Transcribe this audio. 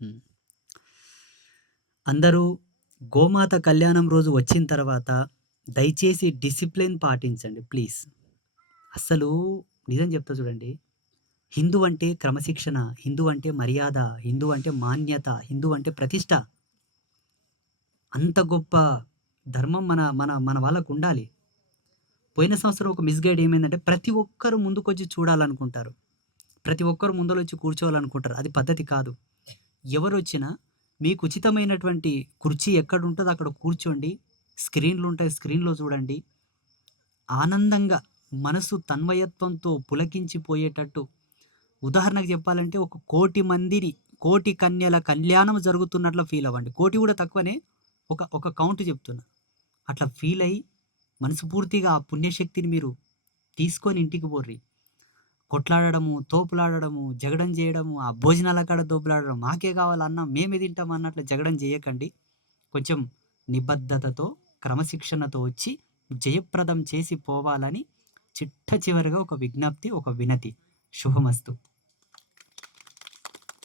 హ్మ్. అందరూ గోమాత కళ్యాణం రోజు వచ్చిన తర్వాత దయచేసి డిసిప్లిన్ పాటించండి ప్లీజ్. అస్సలు నిజం చెప్తా చూడండి. హిందూ అంటే క్రమశిక్షణ, హిందూ అంటే మర్యాద, హిందూ అంటే మాన్యత, హిందూ అంటే ప్రతిష్ట. అంత గొప్ప ధర్మం మన మన మన వాళ్ళకుండాలి. పోయిన సంవత్సరం ఒక మిస్‌గైడ్ ఏమైందంటే ప్రతి ఒక్కరు ముందుకొచ్చి చూడాలనుకుంటారు. ప్రతి ఒక్కరు ముందలొచ్చి కూర్చోవాలనుకుంటారు. అది పద్ధతి కాదు. ఎవరొచ్చినా మీకు ఉచితమైనటువంటి కుర్చీ ఎక్కడుంటదో అక్కడ కూర్చోండి. స్క్రీన్‌లుంటాయి స్క్రీన్‌లో చూడండి. ఆనందంగా మనసు తన్మయత్వంతో పులకించిపోయేటట్టు ఉదాహరణకు చెప్పాలంటే ఒక 1,00,00,000 మందిని, 1,00,00,000 కన్యల కళ్యాణం జరుగుతున్నట్ల ఫీల్ అవ్వండి. 1,00,00,000 కూడా తక్కువనే. ఒక కౌంట్ చెప్తున్నా. అట్లా ఫీల్ అయ్యి మనస్ఫూర్తిగా ఆ పుణ్యశక్తిని మీరు తీసుకొని ఇంటికి పోర్రి. కొట్లాడడము, తోపులాడడము, జగడం జేయడము, ఆ భోజనాల కాడ తోపులాడడం, మాకే కావాలి అన్నం మేమే తింటాం అన్నట్లు జగడం జేయకండి. కొంచెం నిబద్ధతతో, క్రమశిక్షణతో వచ్చి జయప్రదం చేసి పోవాలని చిట్ట చివరిగా ఒక విజ్ఞప్తి, ఒక వినతి. శుభమస్తు.